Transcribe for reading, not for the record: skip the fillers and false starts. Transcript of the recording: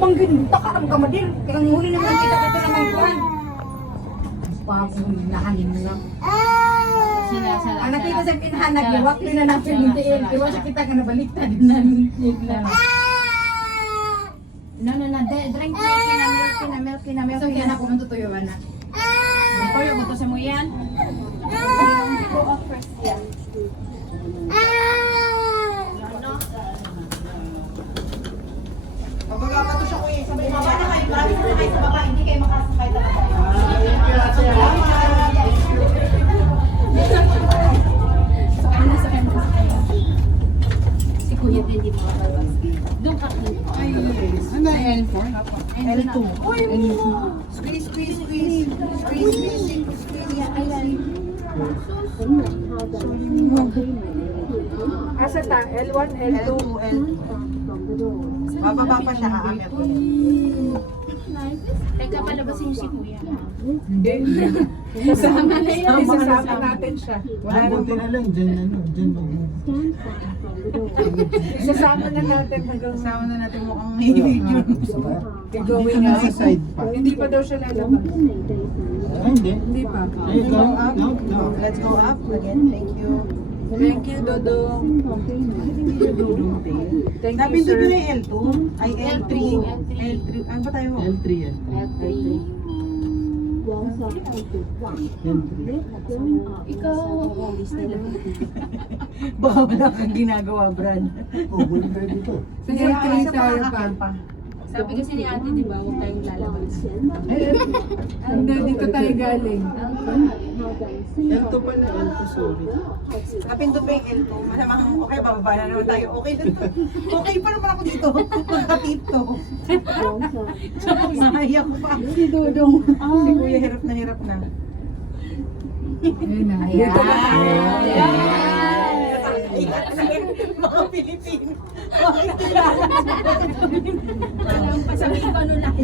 Panggin, takaram ka madil. Kailang huli naman kita ka naman kuhan. Bagong nahanin mo lang. Ang nakita sa pinhanag, iwak rin na natin yung tiil. Iwa siya kita ka nabaliktad na. No, drink na, kinamil. So yan ako matutuyuan na. Toyo mo to sa mo yan? Go off first, yeah. Pagbaga pa to siya kuya. Sabi mo, baka na kayo, promise na kayo sa baba, hindi kayo makasakay talaga. So, ano sa kanya? Si Kuya din di makapalabas. Doon ka. Ay, ano L4? L2. Squeeze, squeeze, squeeze. Squeeze, squeeze, squeeze. Asa ta? L1, L2. L2, L2. Bababa pa siya, aakyat ko. Teka, palabasin si Kuya. Hindi. Isasama na yan. Isasama natin siya. Wala buti na lang, dyan mag Isasama na natin hanggang Kasama na natin mukhang may video. gagawin na. Nasa side pa. Hindi pa daw siya lalabas. Hindi. Hindi pa. Ay, Go no, up. no, no. Let's go up again. Thank you. Thank you, Dodong. Thank Sabi you, dito sir. na yung L2? Ay, L3. L3. Ano ba tayo? L3 yan. L3. L3. Ikaw. Baka wala kang ginagawa, Brad. Oh, buli kayo dito. Sige, tuloy tayo pa. Sabi kasi ni ate, di ba, huwag tayong lalabas. Hindi, dito tayo galing. L2 pala, L2, sorry. Kapindot pa yung L2. Malamang, okay, bababa na naman tayo. Okay na to. Okay pa naman ako dito. Magkatito. Mahaya ko pa. Si Dudong. Si Kuya hirap na. Ayun na. Dito na tayo. Mga Pilipino. Sabihin pa nun lang.